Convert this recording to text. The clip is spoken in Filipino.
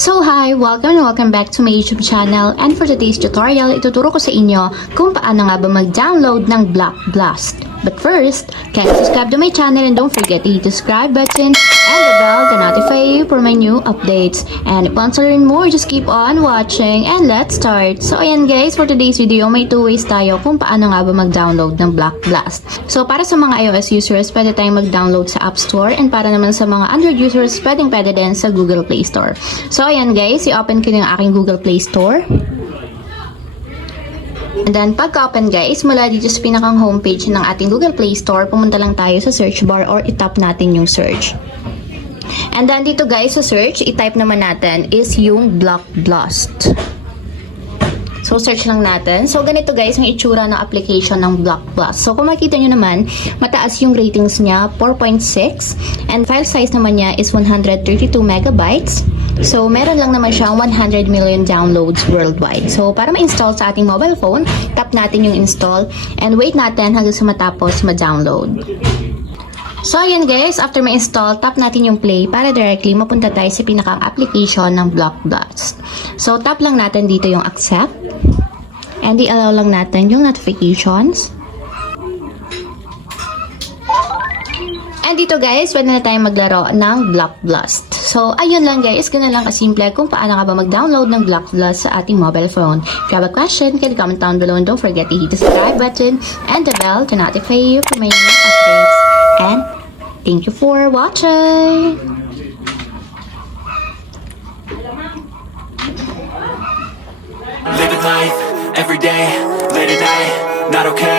So hi! Welcome and welcome back to my YouTube channel, and for today's tutorial, ituturo ko sa inyo kung paano nga ba mag-download ng Block Blast. But first, kindly subscribe to my channel and don't forget to hit the subscribe button and the bell to notify you for my new updates. And if you want to learn more, just keep on watching and let's start. So ayan guys, for today's video, may two ways tayo kung paano nga ba mag-download ng Block Blast. So para sa mga iOS users, pwede tayong mag-download sa App Store, and para naman sa mga Android users, pwede din sa Google Play Store. So ayan guys, i-open ko yung aking Google Play Store. And then, pagka-open guys, mula dito sa pinakang homepage ng ating Google Play Store, pumunta lang tayo sa search bar or itap natin yung search. And then, dito guys sa search, itype naman natin is yung Block Blast. So, search lang natin. So, ganito guys ang itsura ng application ng Block Blast. So, kung makikita nyo naman, mataas yung ratings niya, 4.6. And file size naman niya is 132 megabytes. So, meron lang naman siyang 100 million downloads worldwide. So, para ma-install sa ating mobile phone, tap natin yung install and wait natin hanggang sa matapos ma-download. So, ayan guys, after ma-install, tap natin yung play para directly mapunta tayo sa pinakang application ng Block Blast. So, tap lang natin dito yung accept and i-allow lang natin yung notifications. And dito guys, pwede na tayong maglaro ng Block Blast. So, ayun lang guys, ganun lang kasimple kung paano ka ba mag-download ng Block Blast sa ating mobile phone. If you have a question, can comment down below and don't forget to hit the subscribe button and the bell to notify you for my new updates. And thank you for watching! Living life, every day, late at night, not okay.